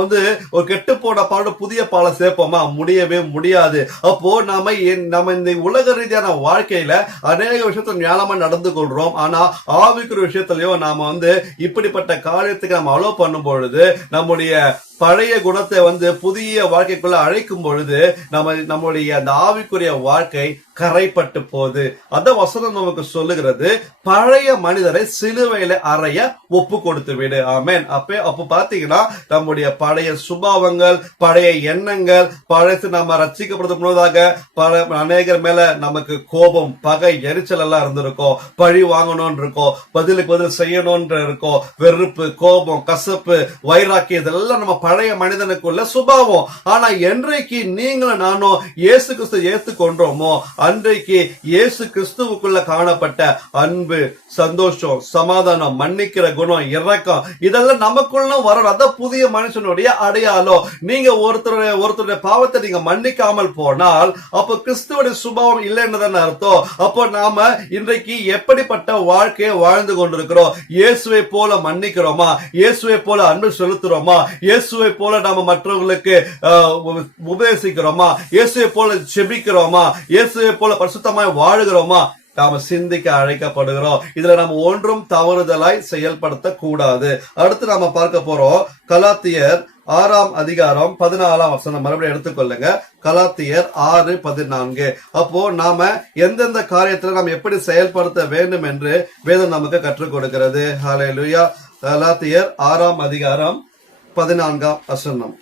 ஒரு கெட்டு போன பால் புதிய பாலை சேர்ப்போமா? முடியவே முடியாது. அப்போ நம்ம இந்த உலக ரீதியான வாழ்க்கையில அநேக விஷயத்துல ஞானமா நடந்து கொள்றோம். ஆனா ஆவிக்குரிய விஷயத்திலயும் நாம இப்படிப்பட்ட காரியத்துக்கு நம்ம அலோ பண்ணும் பொழுது நம்முடைய பழைய குணத்தை புதிய வாழ்க்கைக்குள்ள அழைக்கும் பொழுது நம்முடைய அந்த ஆவிக்குரிய வாழ்க்கை கரைப்பட்டு போகுது. அந்த வசனம் நமக்கு சொல்லுகிறது, பழைய மனிதரை சிலுவையில அறைய ஒப்பு கொடுத்து விடு. ஆமென். அப்ப பாத்தீங்கன்னா நம்முடைய பழைய சுபாவங்கள், பழைய எண்ணங்கள், பழைய நம்ம ரட்சிக்கப்படுறது முன்னதாக அநேகர் மேல நமக்கு கோபம், பகை, எரிச்சல் எல்லாம் இருந்திருக்கும். பழி வாங்கணும்னு இருக்கும், பதிலுக்கு பதில் செய்யணும்ன்ற இருக்கும், வெறுப்பு, கோபம், கசப்பு, வைராக்கியம், இதெல்லாம் நம்ம பழைய மனிதனுக்குள்ள சுபாவம். ஆனா என்றைக்கு நீங்களும் நானும் இயேசு கிறிஸ்து ஏத்துக்கொண்டோமோ அன்றைக்கு இயேசு கிறிஸ்துவுக்குள்ள காணப்பட்ட அன்பு, சந்தோஷம், சமாதானம், மன்னிக்கிற குணம், இரக்கம், இதெல்லாம் நமக்குள்ள வரணும். அதான் புதிய மனுஷனுடைய அடையாளம். நீங்க ஒருத்தருடைய பாவத்தை நீங்க மன்னிக்காமல் போனால் அப்ப கிறிஸ்துவோட சுபாவம் இல்லைன்னு அர்த்தம். அப்போ நாம இன்றைக்கு எப்படிப்பட்ட வாழ்க்கையை வாழ்ந்து கொண்டிருக்கிறோம்? இயேசுவை போல மன்னிக்கிறோமா? இயேசுவை போல அன்பு செலுத்துறோமா? இயேசுவை போல நாம மற்றவர்களுக்கு உபதேசிக்கிறோமா? இயேசுவை போல செபிக்கிறோமா? இயேசுவை போல பரிசுத்தமாய் வாழுகிறோமா? நாம சிந்திக்க அழைக்கப்படுகிறோம். இதுல நம்ம ஒன்றும் தவறுதலாய் செயல்படுத்த கூடாது. அடுத்து நாம பார்க்க போறோம் கலாத்தியர் 6ஆம் அதிகாரம் 14ஆம் வசனம். மறுபடியும் எடுத்துக்கொள்ளுங்க, கலாத்தியர் 6:14. அப்போ நாம எந்தெந்த காரியத்துல நாம் எப்படி செயல்படுத்த வேண்டும் என்று வேதம் நமக்கு கற்றுக் கொடுக்கிறது. ஹல்லேலூயா. கலாத்தியர் 6ஆம் அதிகாரம் 14ஆம் வசனம்.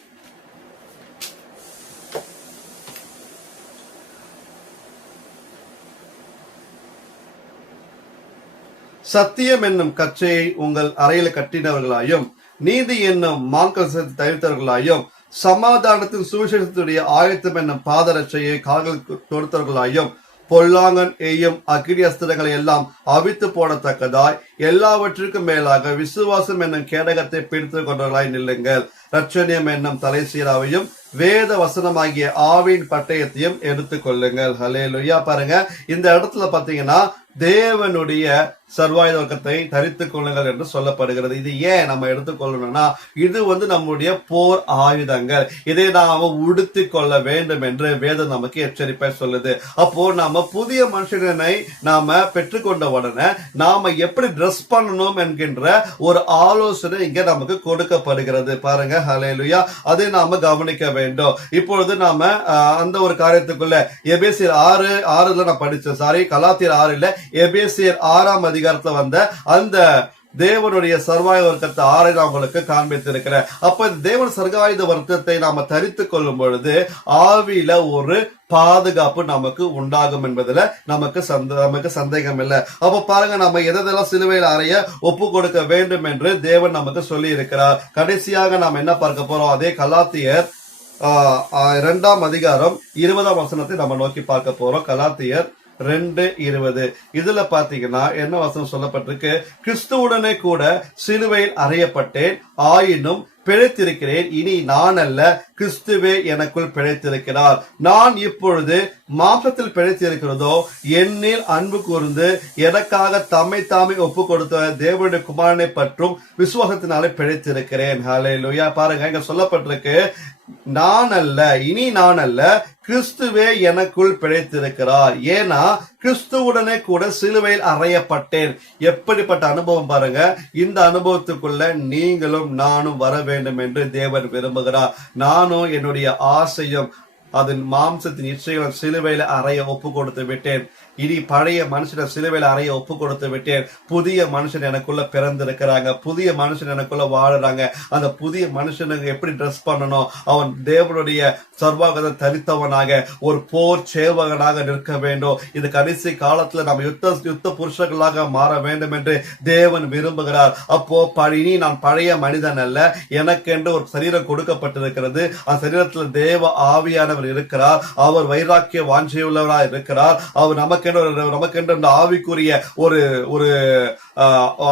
சத்தியம் என்னும் கச்சையை உங்கள் அறையில் கட்டினவர்களாயும் நீதி என்னும் மாங்கல்சத்தை தவிர்த்தவர்களாயும் சமாதானத்தின் சுவிசேஷத்துடைய ஆயத்தம் என்னும் பாதரட்சையை கால்கள் தொடுத்தவர்களாயும் பொல்லாங்கன் எய்யும் அக்கினி அஸ்திரங்களை எல்லாம் அவித்து போடத்தக்கதாய் எல்லாவற்றிற்கும் மேலாக விசுவாசம் என்னும் கேடகத்தை பிடித்துக் கொண்டவர்களாய் நில்லுங்கள். ரட்சணியம் என்னும் தலை சீராவையும் வேத வசனமாகிய ஆவின் பட்டயத்தையும் எடுத்துக் கொள்ளுங்கள். ஹல்லேலூயா. பாருங்க, இந்த இடத்துல பாத்தீங்கன்னா தேவனுடைய சர்வாயுதத்தை தரித்துக் கொள்ளுங்கள் என்று சொல்லப்படுகிறது. இது ஏன் நம்ம எடுத்துக்கொள்ளணும்னா, இது நம்முடைய போர் ஆயுதங்கள். இதை நாம உடுத்தி கொள்ள வேண்டும் என்று வேதம் நமக்கு எச்சரிப்பை சொல்லுது. அப்போ நாம புதிய மனுஷனை நாம பெற்றுக்கொண்ட உடனே நாம எப்படி ட்ரெஸ் பண்ணணும் என்கின்ற ஒரு ஆலோசனை இங்க நமக்கு கொடுக்கப்படுகிறது. பாருங்க, ஹல்லேலூயா. அதை நாம கவனிக்க வேண்டும். இப்பொழுது நாம அந்த ஒரு காரியத்துக்குள்ள எபேசியர் 6:6 நான் படிச்சேன், சாரி, கலாத்தியர் 6 எபேசியர் 6ஆம் அதிகாரத்துல வந்த அந்த தேவனுடைய சர்வாயுத வர்க்கத்தை 6 நான் உங்களுக்கு காண்பித்திருக்கிறேன். அப்ப இந்த தேவன் சர்வாயுத வர்க்கத்தை நாம தரித்துக் கொள்ளும் பொழுது ஆவியில ஒரு பாதுகாப்பு நமக்கு உண்டாகும் என்பதுல நமக்கு சந்தேகம் இல்லை. அப்ப பாருங்க, நம்ம எதெல்லாம் சிலுவையில் அறைய ஒப்பு கொடுக்க வேண்டும் என்று தேவன் நமக்கு சொல்லி இருக்கிறார். கடைசியாக நாம் என்ன பார்க்க போறோம்? அதே கலாத்தியர் 2ஆம் அதிகாரம் 20ஆம் வசனத்தை நம்ம நோக்கி பார்க்க போறோம். கலாத்தியர் 2:20. இதுல பாத்தீங்கன்னா என்ன வசனம் சொல்லப்பட்டிருக்கு? கிறிஸ்துவுடனே கூட சிலுவையில் அறையப்பட்டேன், ஆயினும் பிழைத்திருக்கிறேன். இனி நான் அல்ல, கிறிஸ்துவே எனக்குள் பிழைத்திருக்கிறார். நான் இப்பொழுது மாம்சத்தில் பிழைத்திருக்கிறதோ என்னில் அன்பு கூர்ந்து எனக்காக தம்மை தாமே ஒப்பு கொடுத்த தேவனுடைய குமாரனை பற்றும் விசுவாசத்தினாலே பிழைத்திருக்கிறேன். ஹல்லேலூயா. பாருங்க, இங்க சொல்லப்பட்டிருக்கு, நான் அல்ல, இனி நான் அல்ல, கிறிஸ்துவே எனக்குள் பிழைத்திருக்கிறார். ஏன்னா கிறிஸ்துவுடனே கூட சிலுவையில் அறையப்பட்டேன். எப்படிப்பட்ட அனுபவம் பாருங்க. இந்த அனுபவத்துக்குள்ள நீங்களும் நானும் வர வேண்டும் என்று தேவன் விரும்புகிறார். நானும் என்னுடைய ஆசையும் அதன் மாம்சத்தின் இச்சைகளை சிலுவையில அறைய ஒப்பு கொடுத்து விட்டேன். இனி பழைய மனுஷனை சிலுவையில அறைய ஒப்பு கொடுத்து விட்டேன். புதிய மனுஷன் எனக்குள்ள பிறந்திருக்கிறாங்க, புதிய மனுஷன் எனக்குள்ள வாழுறாங்க. அந்த புதிய மனுஷனுக்கு எப்படி ட்ரெஸ் பண்ணணும்? அவன் தேவனுடைய சர்வாகத்தை தரித்தவனாக, ஒரு போர் சேவகனாக நிற்க வேண்டும். இந்த கடைசி காலத்துல நம்ம யுத்த புருஷர்களாக மாற வேண்டும் என்று தேவன் விரும்புகிறார். அப்போ இனி நான் பழைய மனிதன் அல்ல, எனக்கென்று ஒரு சரீரம் கொடுக்கப்பட்டிருக்கிறது. அந்த சரீரத்துல தேவ ஆவியானவர் இருக்கிறார். அவர் வைராக்கிய வாஞ்சையுள்ளவராக இருக்கிறார். அவர் நமக்கென்று ஆவிக்குரிய ஒரு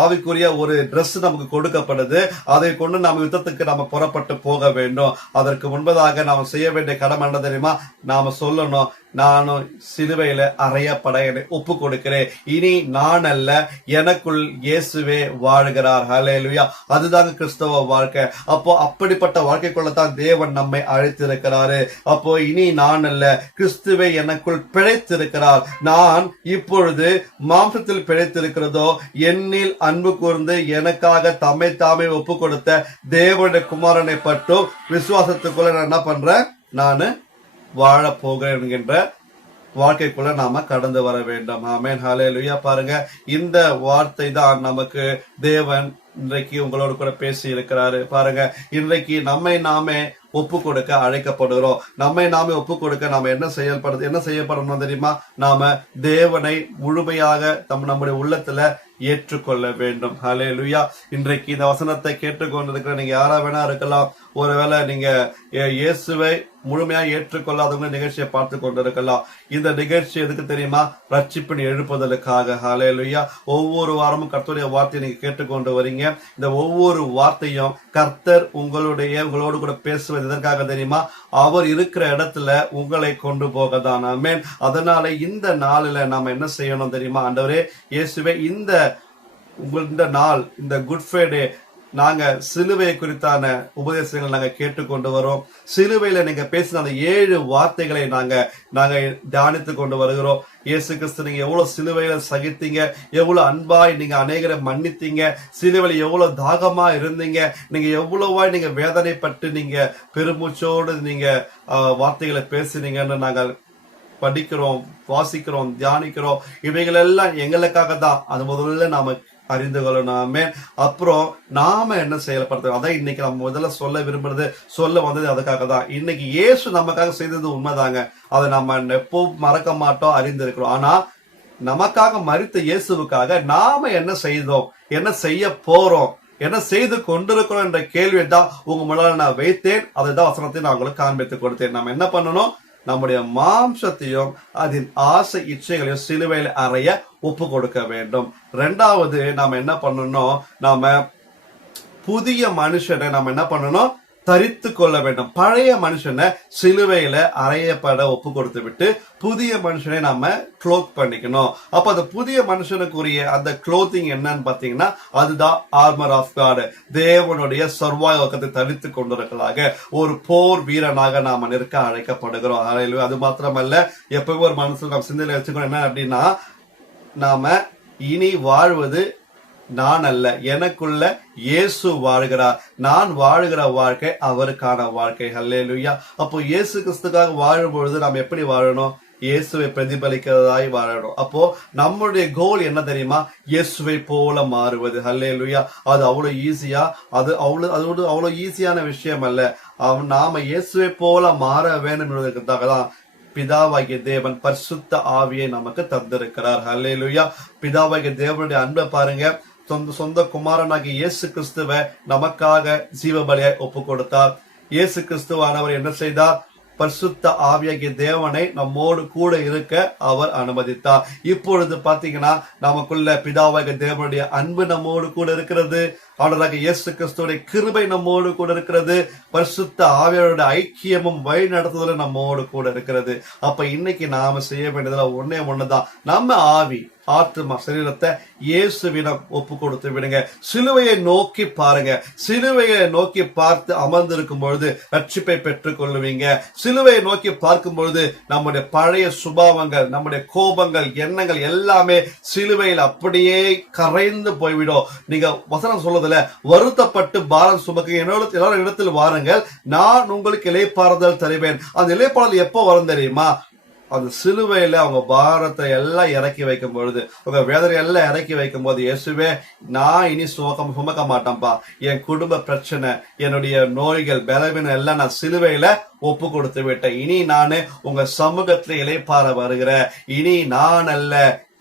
ஆவிக்குரிய ஒரு Dress நமக்கு கொடுக்கப்படுது. அதை கொண்டு நாம் யுத்தத்துக்கு நாம புறப்பட்டு போக வேண்டும். அதற்கு முன்பதாக நாம செய்ய வேண்டிய கடமை என்ன தெரியுமா? நாம சொல்லணும், நானும் சிலுவையில அறையப்பட என்னை ஒப்பு கொடுக்கிறேன். இனி நான் அல்ல, எனக்குள் இயேசுவே வாழ்கிறார். ஹல்லேலூயா. அதுதாங்க கிறிஸ்தவ வாழ்க்கை. அப்போ அப்படிப்பட்ட வாழ்க்கைக்குள்ளதான் தேவன் நம்மை அழைத்திருக்கிறாரு. அப்போ இனி நான் அல்ல, கிறிஸ்துவே எனக்குள் பிழைத்திருக்கிறார். நான் இப்பொழுது மாம்சத்தில் பிழைத்திருக்கிறதோ என்னில் அன்பு கூர்ந்து எனக்காக தம்மை தாமே ஒப்பு கொடுத்த தேவனுடைய குமாரனை பற்றும் விசுவாசத்துக்குள்ள நான் என்ன பண்றேன்? நானு வாழ போகிறேன் என்கின்ற வாழ்க்கைக்குள்ள நாம கடந்து வர வேண்டும். ஆமென். ஹல்லேலூயா. பாருங்க, இந்த வார்த்தை தான் நமக்கு தேவன் இன்றைக்கு உங்களோட கூட பேசி இருக்கிறாரு. பாருங்க, இன்றைக்கு நம்மை நாமே ஒப்பு கொடுக்க அழைக்கப்படுகிறோம். நம்மை நாமே ஒப்பு கொடுக்க நாம என்ன செய்யப்படணும் தெரியுமா? நாம தேவனை முழுமையாக நம்முடைய உள்ளத்துல ஏற்றுக்கொள்ள வேண்டும். ஹல்லேலூயா. இன்றைக்கு இந்த வசனத்தை கேட்டுக்கொண்டிருக்கிற நீங்க யாரா வேணா இருக்கலாம். ஒருவேளை நீங்க இயேசுவை முழுமையா ஏற்றுக்கொள்ளாதவங்க நிகழ்ச்சியை பார்த்து கொண்டிருக்கலாம். இந்த நிகழ்ச்சி எதுக்கு தெரியுமா? ரட்சிப்பின் எழுப்புதலுக்காக. ஹல்லேலூயா. ஒவ்வொரு வாரமும் கர்த்தருடைய வார்த்தையை நீங்க கேட்டுக்கொண்டு வரீங்க. இந்த ஒவ்வொரு வார்த்தையும் கர்த்தர் உங்களோடு கூட பேசுவது எதற்காக தெரியுமா? அவர் இருக்கிற இடத்துல உங்களை கொண்டு போக தான். ஆமென். அதனால இந்த நாளில நாம என்ன செய்யணும் தெரியுமா? ஆண்டவரே இயேசுவே, இந்த நாள், இந்த குட் ஃப்ரைடே நாங்க சிலுவை குறித்தான உபதேசங்கள் நாங்க கேட்டுக்கொண்டு வரோம். சிலுவையில நீங்க பேசின அந்த 7 வார்த்தைகளை நாங்க தியானித்து கொண்டு வருகிறோம். இயேசு கிறிஸ்து நீங்க எவ்வளவு சிலுவையில சகித்தீங்க, எவ்வளவு அன்பாய் நீங்க அநேகரை மன்னித்தீங்க, சிலுவையில எவ்வளவு தாகமா இருந்தீங்க, நீங்க எவ்வளவாய் நீங்க வேதனைப்பட்டு நீங்க பெருமூச்சோடு நீங்க வார்த்தைகளை பேசினீங்கன்னு நாங்கள் படிக்கிறோம், வாசிக்கிறோம், தியானிக்கிறோம். இவைகள் எல்லாம் எங்களுக்காக தான். அது முதல்ல நாம அறிந்து கொள்ளணும். அப்புறம் நாம என்ன செயல்படுத்துறோம், அதான் இன்னைக்கு நம்ம முதல்ல சொல்ல வந்தது அதுக்காக தான். இன்னைக்கு இயேசு நமக்காக செய்தது உண்மைதாங்க. அதை நம்ம எப்பவும் மறக்க மாட்டோம், அறிந்திருக்கிறோம். ஆனா நமக்காக மரித்த இயேசுவுக்காக நாம என்ன செய்தோம், என்ன செய்ய போறோம், என்ன செய்து கொண்டிருக்கிறோம் என்ற கேள்வியை தான் உங்க முன்னால நான் வைத்தேன். அதுதான் வசனத்தை நான் உங்களுக்கு காண்பித்து கொடுத்தேன். நம்ம என்ன பண்ணணும்? நம்முடைய மாம்சத்தையும் அதன் ஆசை இச்சைகளையும் சிலுவையில் அறைய ஒப்பு கொடுக்க வேண்டும். 2வது நாம என்ன பண்ணணும்? நாம புதிய மனுஷனை நாம என்ன பண்ணணும்? தரித்து கொள்ள வேண்டும். பழைய மனுஷனை சிலுவையில அறையப்பட ஒப்பு கொடுத்து விட்டு புதிய மனுஷனை நாம க்ளோத் பண்ணிக்கணும். அப்ப அந்த புதிய மனுஷனுக்குரிய அந்த க்ளோத்திங் என்னன்னு பாத்தீங்கன்னா, அதுதான் ஆர்மர் ஆஃப் காட். தேவனுடைய சர்வாயுகத்தை தரித்து கொண்டிருக்கலாக ஒரு போர் வீரனாக நாம நிற்க அழைக்கப்படுகிறோம். அது மாத்திரமல்ல, எப்பவும் ஒரு மனசுல நம்ம சிந்தனை வச்சுக்கணும். என்ன அப்படின்னா, நாம இனி வாழ்வது நான் அல்ல, எனக்குள்ள இயேசு வாழ்கிறார். நான் வாழுகிற வாழ்க்கை அவருக்கான வாழ்க்கை. ஹல்லேலூயா. அப்போ இயேசு கிறிஸ்துக்காக வாழும் பொழுது நாம் எப்படி வாழணும்? இயேசுவை பிரதிபலிக்கிறதாய் வாழணும். அப்போ நம்மளுடைய கோல் என்ன தெரியுமா? இயேசுவை போல மாறுவது. ஹல்லேலூயா. அது அவ்வளவு ஈஸியா? அது அவ்வளவு ஈஸியான விஷயம் அல்ல. நாம இயேசுவை போல மாற வேண்டும் என்பதற்காக தான் பிதாவாகிய தேவன் பரிசுத்த ஆவியை நமக்கு தந்திருக்கிறார். ஹல்லேலூயா. பிதாவாகிய தேவனுடைய அன்பை பாருங்க. சொந்த குமாரனாகிய இயேசு கிறிஸ்துவை நமக்காக ஜீவபலியாய் ஒப்பு கொடுத்தார். இயேசு கிறிஸ்துவானவர் என்ன செய்தார்? பரிசுத்த ஆவியாகிய தேவனை நம்மோடு கூட இருக்க அவர் அனுமதித்தார். இப்பொழுது பாத்தீங்கன்னா நமக்குள்ள பிதாவாகிய தேவனுடைய அன்பு நம்மோடு கூட இருக்கிறது. ஆண்டவராகிய இயேசு கிறிஸ்துவுடைய கிருபை நம்மோடு கூட இருக்கிறது. பரிசுத்த ஆவியாருடைய ஐக்கியமும் வழி நடத்துதலும் நம்மோடு கூட இருக்கிறது. அப்ப இன்னைக்கு நாம செய்ய வேண்டியதுல ஒண்ணுதான். நம்ம ஆவி, ஆத்மா, சரீரத்தை இயேசுவிடம் ஒப்பு கொடுத்து விடுங்க. சிலுவையை நோக்கி பாருங்க. சிலுவையை நோக்கி பார்த்து அமர்ந்திருக்கும் பொழுது ரட்சிப்பை பெற்றுக் கொள்ளுவீங்க. சிலுவையை நோக்கி பார்க்கும் பொழுது நம்முடைய பழைய சுபாவங்கள், நம்முடைய கோபங்கள், எண்ணங்கள் எல்லாமே சிலுவையில் அப்படியே கரைந்து போய்விடும். நீங்க வசனம் சொல்றதுல வருத்தப்பட்டு பாரம் சுமக்க எல்லாரும் இடத்தில் வாருங்கள், நான் உங்களுக்கு இளைப்பாறுதல் தருவேன். அந்த இளைப்பாறுதல் எப்போ வரும் தெரியுமா? அந்த சிலுவையில அவங்க பாரத்தை எல்லாம் இறக்கி வைக்கும் பொழுது, உங்க வேதனை எல்லாம் இறக்கி வைக்கும் போது, இயேசுவே நான் இனி சுமக்க மாட்டேன்ப்பா. என் குடும்ப பிரச்சனை, என்னுடைய நோய்கள், பலவீனம் எல்லாம் நான் சிலுவையில ஒப்பு கொடுத்து விட்டேன். இனி நானு உங்க சமூகத்துல இளைப்பாற வருகிறேன். இனி நான் அல்ல,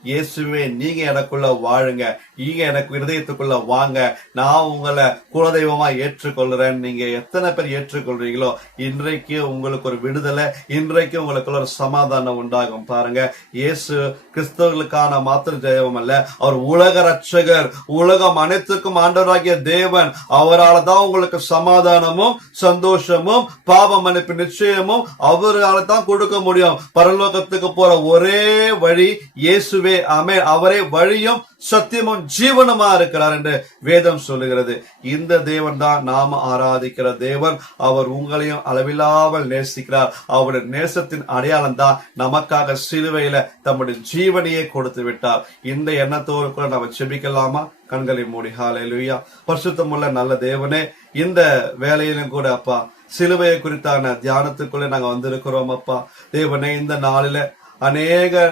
இயேசுவே நீங்க எனக்குள்ள வாழுங்க, நீங்க எனக்கு இருதயத்துக்குள்ள வாங்க, நான் உங்களை குலதெய்வமா ஏற்றுக்கொள்றேன். நீங்க எத்தனை பேர் ஏற்றுக்கொள்றீங்களோ இன்றைக்கு உங்களுக்கு ஒரு விடுதலை, இன்றைக்கு உங்களுக்குள்ள ஒரு சமாதானம் உண்டாகும். பாருங்க, இயேசு கிறிஸ்தவர்களுக்கான மாத்திர தெய்வம் அல்ல, அவர் உலக ரட்சகர், உலகம் அனைத்துக்கும் ஆண்டவராகிய தேவன். அவரால் தான் உங்களுக்கு சமாதானமும் சந்தோஷமும் பாவ மன்னிப்பு நிச்சயமும் அவரால் தான் கொடுக்க முடியும். பரலோகத்துக்கு போற ஒரே வழி இயேசுவே. ஆமென். அவரே வழியும் சத்தியமும் ஜீவனுமா இருக்கிறார் என்று வேதம் சொல்லுகிறது. இந்த தேவன் தான் நாம ஆராதிக்கிற தேவன். அவர் உங்களையும் அளவில்லாமல் நேசிக்கிறார். அவருடைய நேசத்தின் அடையாளம் தான் நமக்காக சிலுவையில தம்முடைய ஜீவனையே கொடுத்து விட்டார். இந்த எண்ணத்தோடு கூட நம்ம செபிக்கலாமா? கண்களை மூடி. ஹல்லேலூயா. பரிசுத்தமுள்ள நல்ல தேவனே, இந்த வேலையிலும் கூட அப்பா சிலுவையை குறித்தான தியானத்துக்குள்ளே நாங்க வந்திருக்கிறோம். அப்பா தேவனே, இந்த நாளில அநேக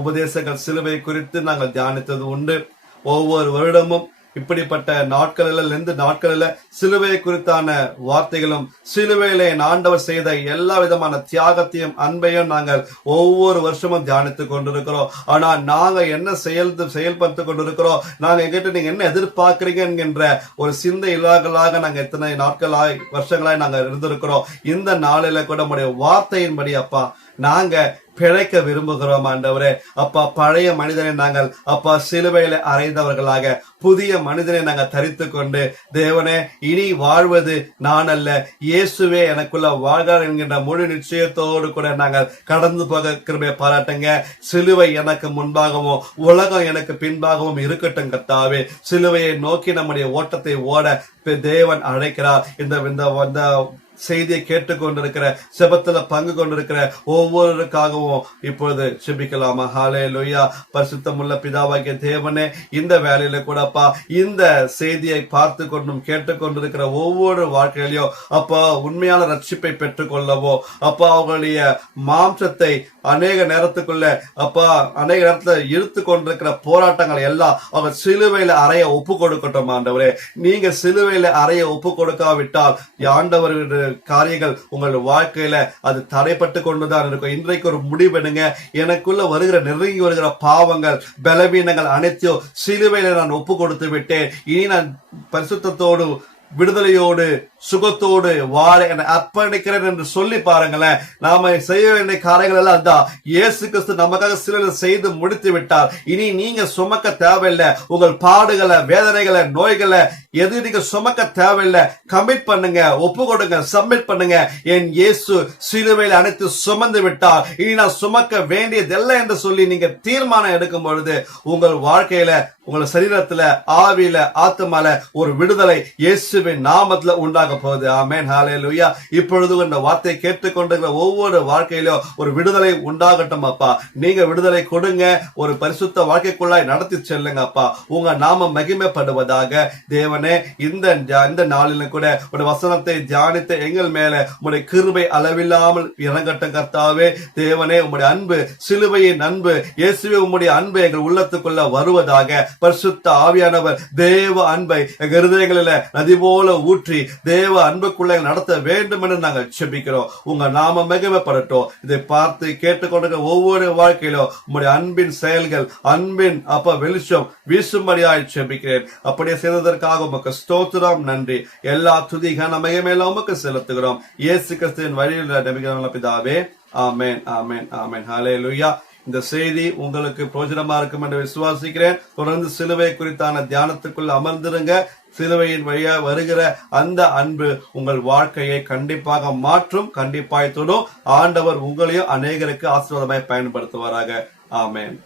உபதேசங்கள் சிலுவை குறித்து நாங்கள் தியானித்தது உண்டு. ஒவ்வொரு வருடமும் இப்படிப்பட்ட நாட்களில் சிலுவை குறித்தான வார்த்தைகளும் சிலுவையில ஆண்டவர் செய்த எல்லா விதமான தியாகத்தையும் அன்பையும் நாங்கள் ஒவ்வொரு வருஷமும் தியானித்துக் கொண்டிருக்கிறோம். ஆனா நாங்க என்ன செயல்படுத்தி கொண்டிருக்கிறோம், நாங்க எங்கிட்ட நீங்க என்ன எதிர்பார்க்கிறீங்க என்கின்ற ஒரு சிந்தை இல்லாதவர்களாக நாங்க எத்தனை நாட்களாய் வருஷங்களாய் நாங்க இருந்திருக்கிறோம். இந்த நாளில கூட நம்முடைய வார்த்தையின்படி அப்பா நாங்க பிழைக்க விரும்புகிறோம். ஆண்டவரே அப்பா, பழைய மனிதனை நாங்கள் அப்பா சிலுவையில அறைந்தவர்களாக புதிய மனிதனை நாங்கள் தரித்து கொண்டு தேவனே, இனி வாழ்வது நான் அல்ல, இயேசுவே எனக்குள்ள வாழ்கிறார் என்கின்ற முழு நிச்சயத்தோடு கூட நாங்கள் கடந்து போக கிருபை பாராட்டுங்க. சிலுவை எனக்கு முன்பாகவும் உலகம் எனக்கு பின்பாகவும் இருக்கட்டும் கர்த்தாவே. சிலுவையை நோக்கி நம்முடைய ஓட்டத்தை ஓட தேவன் அழைக்கிறார். இந்த செய்தியை கேட்டுக்கொண்டிருக்கிற, செபத்துல பங்கு கொண்டிருக்கிற ஒவ்வொருவருக்காகவும் இப்பொழுது செபிக்கலாமா? ஹல்லேலூயா. பரிசுத்தமுள்ள பிதாவாகிய தேவனே, இந்த வேலையில கூடப்பா இந்த செய்தியை பார்த்து கொண்டும் கேட்டுக்கொண்டிருக்கிற ஒவ்வொரு வாழ்க்கையிலையும் அப்பா உண்மையான ரட்சிப்பை பெற்றுக் கொள்ளவோ அப்பா அவங்களுடைய மாம்சத்தை அநேக நேரத்துக்குள்ள அப்பா அநேக நேரத்துல இழுத்து கொண்டிருக்கிற போராட்டங்கள் எல்லாம் அவங்க சிலுவையில அறைய ஒப்பு கொடுக்கட்டும். ஆண்டவரே, நீங்க சிலுவையில அறைய ஒப்பு கொடுக்காவிட்டால் ஆண்டவருடைய காரியங்கள் உங்கள் வாழ்க்கையில அது தடைப்பட்டு கொண்டுதான் இருக்கும். இன்றைக்கு ஒரு முடிவெடுங்க. எனக்குள்ள நெருங்கி வருகிற பாவங்கள் பலவீனங்கள் அனைத்தையும் சிலுவையில நான் ஒப்பு கொடுத்து விட்டேன். இனி நான் பரிசுத்தத்தோடு விடுதலையோடு சுகத்தோடு வாழ அர்ப்பணிக்கிறேன் என்று சொல்லி பாருங்களேன். நாம செய்ய வேண்டிய காரியங்கள் எல்லாம் தான் இயேசு கிறிஸ்து நமக்காக சிலுவையில் செய்து முடித்து விட்டார். இனி நீங்க சுமக்க தேவையில்லை. உங்கள் பாடுகளை, வேதனைகளை, நோய்களை எது நீங்க சுமக்க தேவையில்லை. கமிட் பண்ணுங்க, ஒப்பு கொடுங்க, சப்மிட் பண்ணுங்க. என் இயேசு சிலுவையில் அனைத்து சுமந்து விட்டார், இனி நான் சுமக்க வேண்டியதில்லை என்று சொல்லி நீங்க தீர்மானம் எடுக்கும் பொழுது உங்கள் வாழ்க்கையில, உங்கள் சரீரத்துல, ஆவியில, ஆத்மால ஒரு விடுதலை இயேசுவின் நாமத்துல உண்டாக போகுது. ஆமென். ஹல்லேலூயா. இப்பொழுது இந்த வார்த்தை கேட்டுக்கொண்டிருக்கிற ஒவ்வொரு வாழ்க்கையிலும் ஒரு விடுதலை உண்டாகட்டும். அப்பா நீங்க விடுதலை கொடுங்க. ஒரு பரிசுத்த வாழ்க்கைக்குள்ளாய் நடத்தி செல்லுங்க. அப்பா உங்க நாம மகிமைப்படுவதாக. தேவனே, இந்த நாளிலும் கூட ஒரு வசனத்தை தியானித்து எங்கள் மேல உங்களுடைய கிருபை அளவில்லாமல் இறங்கட்டும் கர்த்தாவே. தேவனே, உங்களுடைய அன்பு, சிலுவையின் அன்பு, இயேசுவே உங்களுடைய அன்பு எங்கள் உள்ளத்துக்குள்ள வருவதாக. பரிசுத்த ஆவியானவர் தேவ அன்பை எங்கள் இருதயங்களில நதி போல ஊற்றி தேவ அன்புக்குள்ள நடத்த வேண்டும் என்று நாங்கள் செபிக்கிறோம். உங்க நாம மகிமைப்படட்டும். இதை பார்த்து கேட்டுக்கொண்டிருக்கிற ஒவ்வொரு வாழ்க்கையிலும் உங்களுடைய அன்பின் செயல்கள், அன்பின் வெளிச்சம் வீசும்படியாய் செபிக்கிறேன். அப்படியே செய்ததற்காக உமக்கு ஸ்தோத்திரம், நன்றி. எல்லா துதி கன மகிமையெல்லாம் உமக்கு செலுத்துகிறோம். இயேசு கிறிஸ்துவின் வழியில் நம்பிக்கையான பிதாவே. ஆமென், ஆமென், ஆமென். ஹல்லேலூயா. இந்த செய்தி உங்களுக்கு பிரயோஜனமா இருக்கும் என்று விசுவாசிக்கிறேன். தொடர்ந்து சிலுவை குறித்தான தியானத்துக்குள் அமர்ந்திருங்க. சிலுவையின் வழியா வருகிற அந்த அன்பு உங்கள் வாழ்க்கையை கண்டிப்பாக மாற்றும், கண்டிப்பாய் தொடும். ஆண்டவர் உங்களையும் அநேகருக்கு ஆசீர்வாதமாய் பயன்படுத்துவாராக. ஆமென்.